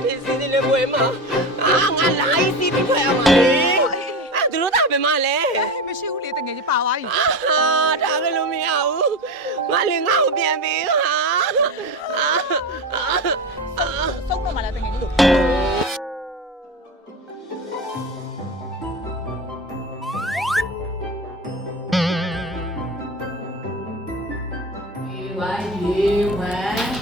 ဖြစ်စီနေလေဘွေမငါလာစီပြီးခွဲအောင်ပါလေသူတို့တာပဲမလဲမရှိဘူးလေတကယ်ကြီးပါသွားပြီဒါကလို့မရဘူးငါလည်းငါ့ကိုပြန်ပြီးဟာဆုံးတော့မှလည်းတကယ်ကြီးလို့ဝိုင်းရေဝမ်း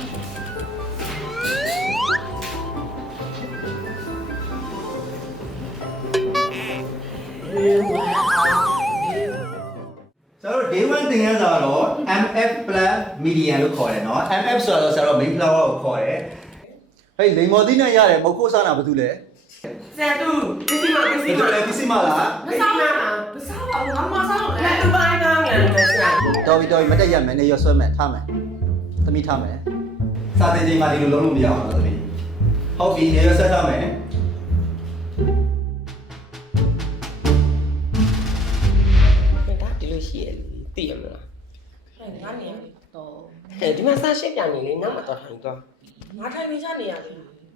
ကျွန်တော်တို့ day 1 သင်ခန်းစာတော့ MF plus median လို့ခေါ်တယ်เนาะ MF ဆိုတော့ဆရာတို့ main flower ကိုခေါ်တယ်ဟဲ့လိန်မော်သီးနဲ့ရတယ်မဟုတ်ခိုးစားတာဘာတူလဲဆရာသူပစ္စည်းမလားမလားမစားပါဘူးငါမစားတော့လက်တူပိုင်းကောင်းရတယ်ဆရာတော်ပြီမတက်ရမယ်နေရဆွဲမယ်ထားမယ်သမီးထားမယ်စာသင်ချိန်မှာဒီလိုလုံးလို့မရအောင်နော်သမီးဟုတ်ပြီနေရဆွဲထားမယ်ဒီလိုရှိရသိရမလားငါနေတော့ ဒီမှာစားရှစ်ပြန်နေလေနောက်မှတော့ထိုင်တော့ ငါထိုင်နေချနေရလေ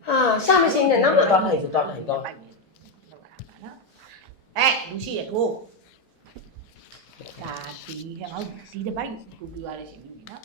ဟာရှာမရှိနဲ့နောက်မှတော့ထိုင်ဆိုတော့ထိုင်တော့ လူရှိရထိုးဒါဒီဟဲ့ငါဒီတစ်ပိုက်ပူပြရတဲ့ရှင်ပြီနော်